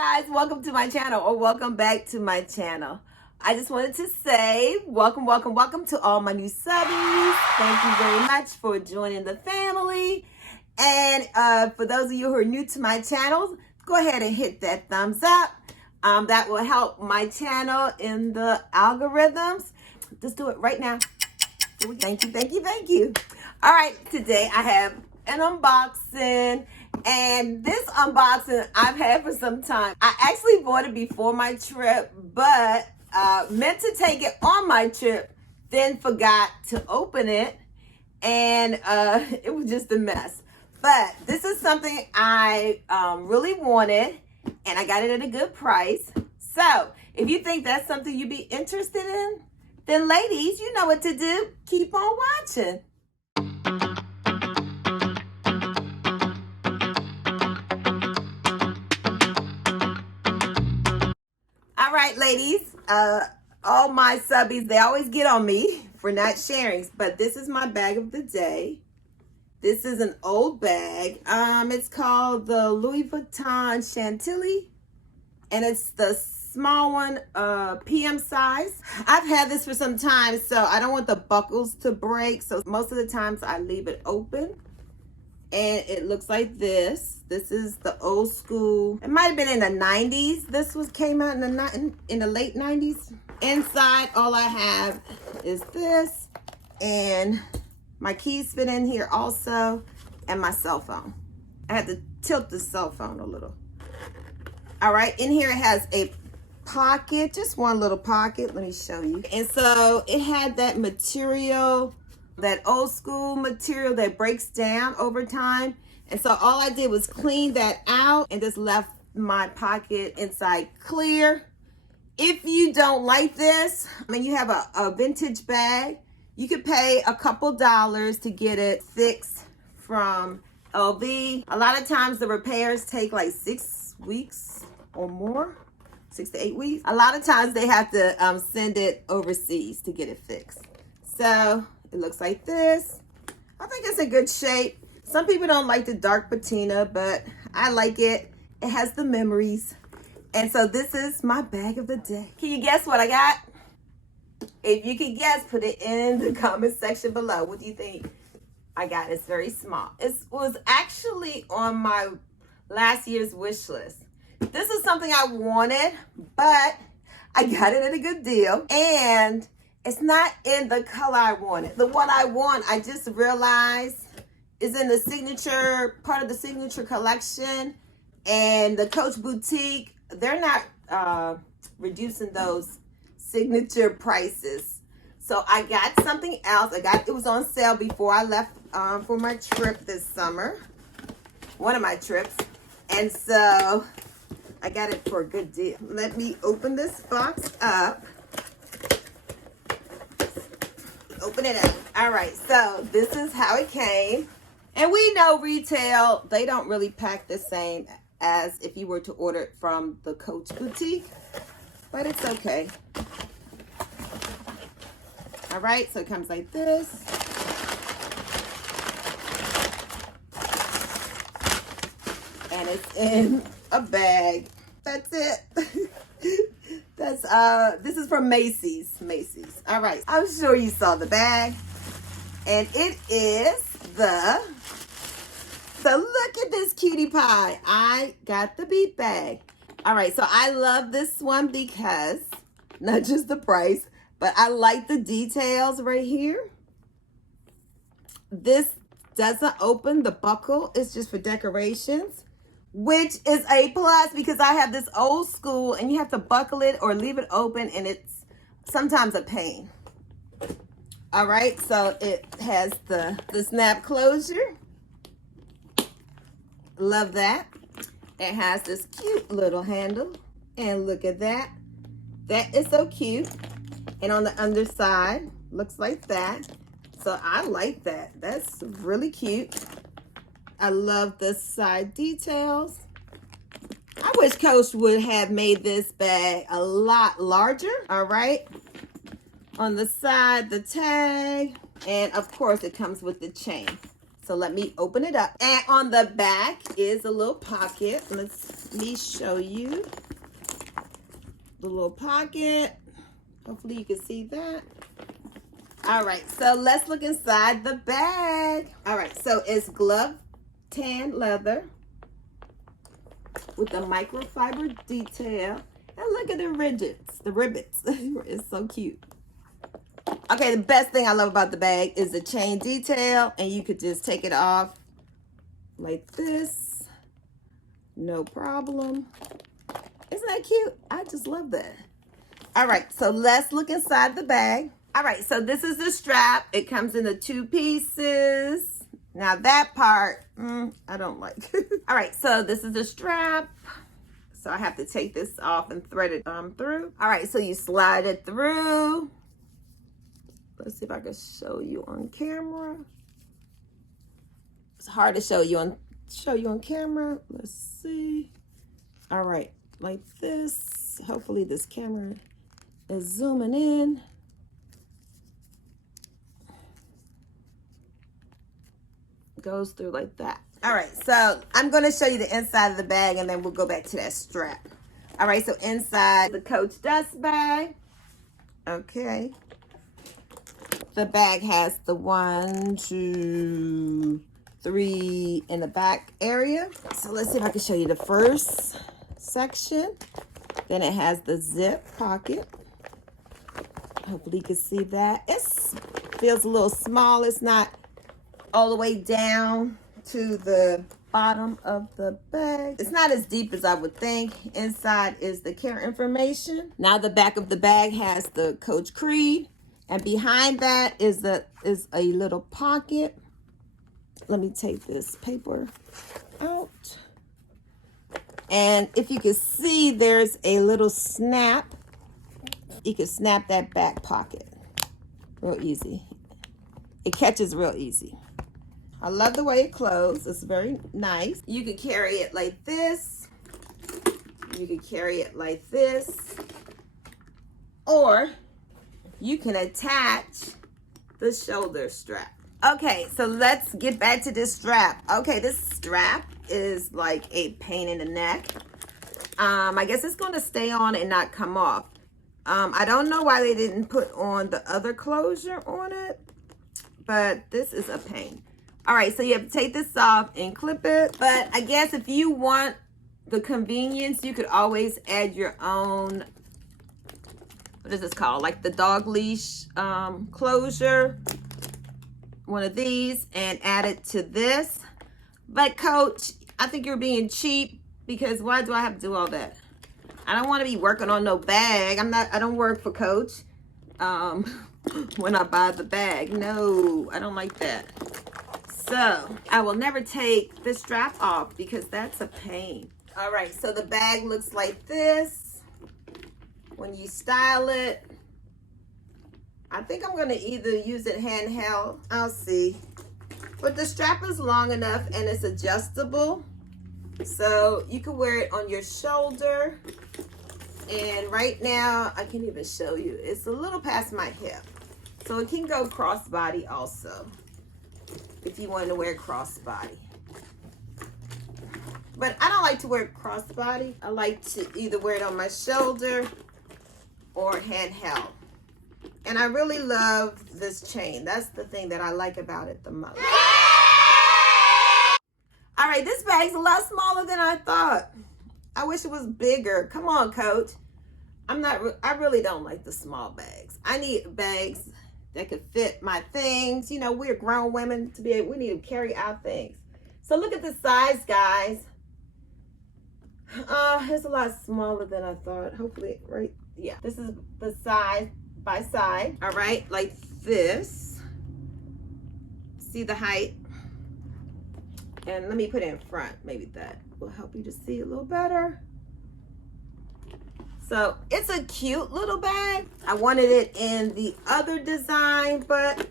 Hi guys, welcome to my channel, or welcome back to my channel. I just wanted to say welcome to all my new subbies. Thank you very much for joining the family. And for those of you who are new to my channel, go ahead and hit that thumbs up. That will help my channel in the algorithms. Just do it right now. Thank you. All right, today I have an unboxing. And this unboxing I've had for some time. I actually bought it before my trip, but meant to take it on my trip, then forgot to open it, and it was just a mess. But this is something I really wanted, and I got it at a good price. So if you think that's something you'd be interested in, then ladies, you know what to do. Keep on watching. All right, ladies, all my subbies, they always get on me for not sharing, but this is my bag of the day. This is an old bag. It's called the Louis Vuitton Chantilly, and it's the small one, PM size. I've had this for some time, so I don't want the buckles to break, so most of the times I leave it open. And it looks like this. This is the old school. It might have been in the 90s. This came out in the late 90s. Inside, all I have is this, and my keys fit in here also, and my cell phone. I had to tilt the cell phone a little. All right, in here it has a pocket, just one little pocket. Let me show you. And so it had that material, that old school material that breaks down over time. And so all I did was clean that out and just left my pocket inside clear. If you don't like this, I mean, you have a vintage bag, you could pay a couple dollars to get it fixed from LV. A lot of times the repairs take like 6 weeks or more, 6 to 8 weeks. A lot of times they have to send it overseas to get it fixed. So it looks like this. I think it's in good shape. Some people don't like the dark patina, but I like it. It has the memories. And so this is my bag of the day. Can you guess what I got? If you can guess, put it in the comment section below. What do you think I got? It's very small. It was actually on my last year's wish list. This is something I wanted, but I got it at a good deal. And it's not in the color I wanted. The one I want, I just realized, is in the signature, part of the signature collection. And the Coach Boutique, they're not reducing those signature prices. So I got something else. It was on sale before I left for my trip this summer. One of my trips. And so I got it for a good deal. Let me open this box up. Open it up. All right, so this is how it came. And we know retail, they don't really pack the same as if you were to order it from the Coach Boutique, but it's okay. All right, so it comes like this. And it's in a bag. That's it. This is from MACY'S. All right, I'm sure you saw the bag, and it is so look at this cutie pie. I got the beat bag. All right, so I love this one because not just the price, but I like the details right here. This doesn't open the buckle. It's just for decorations, which is a plus because I have this old school and you have to buckle it or leave it open, and it's sometimes a pain. All right, so it has the snap closure. Love that. It has this cute little handle, and look at that. That is so cute. And on the underside, looks like that. So I like that. That's really cute. I love the side details. I wish Coach would have made this bag a lot larger. All right. On the side, the tag, and of course it comes with the chain. So let me open it up. And on the back is a little pocket. Let's me show you the little pocket. Hopefully you can see that. All right, so let's look inside the bag. All right, so it's glove tan leather with the microfiber detail. And look at the rivets. It's so cute. Okay, the best thing I love about the bag is the chain detail, and you could just take it off like this. No problem. Isn't that cute? I just love that. All right, so let's look inside the bag. All right, so this is the strap. It comes in the 2 pieces. Now that part, I don't like. All right, so this is the strap. So I have to take this off and thread it through. All right, so you slide it through. Let's see if I can show you on camera. It's hard to show you on camera. Let's see. All right, like this. Hopefully this camera is zooming in. Goes through like that. All right, so I'm going to show you the inside of the bag, and then we'll go back to that strap. All right, so inside the Coach dust bag. Okay. The bag has the 1, 2, 3 in the back area. So let's see if I can show you the first section. Then it has the zip pocket. Hopefully you can see that. It feels a little small. It's not all the way down to the bottom of the bag. It's not as deep as I would think. Inside is the care information. Now the back of the bag has the Coach Creed, and behind that is a little pocket. Let me take this paper out. And if you can see, there's a little snap. You can snap that back pocket real easy. It catches real easy. I love the way it closes. It's very nice. You can carry it like this. You can carry it like this. Or you can attach the shoulder strap. Okay, so let's get back to this strap. Okay, this strap is like a pain in the neck. I guess it's going to stay on and not come off. I don't know why they didn't put on the other closure on it, but this is a pain. All right, so you have to take this off and clip it. But I guess if you want the convenience, you could always add your own, what is this called? Like the dog leash closure, one of these, and add it to this. But Coach, I think you're being cheap, because why do I have to do all that? I don't want to be working on no bag. I don't work for Coach when I buy the bag. No, I don't like that. So I will never take the strap off because that's a pain. All right, so the bag looks like this. When you style it, I think I'm gonna either use it handheld, I'll see. But the strap is long enough and it's adjustable. So you can wear it on your shoulder. And right now, I can't even show you. It's a little past my hip. So it can go crossbody also, if you want to wear crossbody. But I don't like to wear crossbody. I like to either wear it on my shoulder or handheld. And I really love this chain. That's the thing that I like about it the most. All right, this bag's a lot smaller than I thought. I wish it was bigger. Come on, Coach. I really don't like the small bags. I need bags that could fit my things. You know, we're grown women we need to carry our things. So look at the size, guys. It's a lot smaller than I thought. Hopefully, right? Yeah, this is the size by side. All right, like this. See the height? And let me put it in front. Maybe that will help you to see a little better. So it's a cute little bag. I wanted it in the other design, but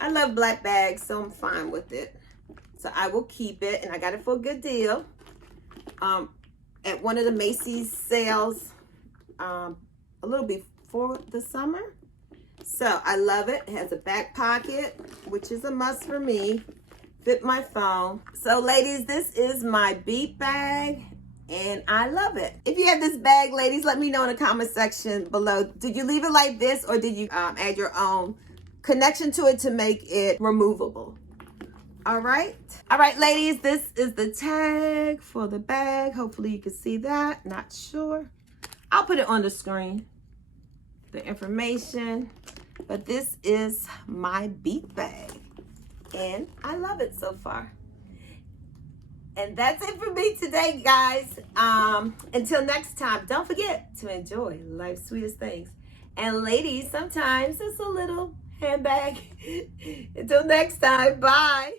I love black bags, so I'm fine with it. So I will keep it, and I got it for a good deal at one of the MACY'S sales a little before the summer. So I love it. It has a back pocket, which is a must for me. Fit my phone. So ladies, this is my beat bag. and I love it. If you have this bag, ladies, let me know in the comment section below. Did you leave it like this, or did you add your own connection to it to make it removable? All right, ladies, this is the tag for the bag. Hopefully you can see that. Not sure. I'll put it on the screen, the information. But this is my beat bag, and I love it so far. And that's it for me today, guys. Until next time, don't forget to enjoy life's sweetest things. And ladies, sometimes it's a little handbag. Until next time, bye.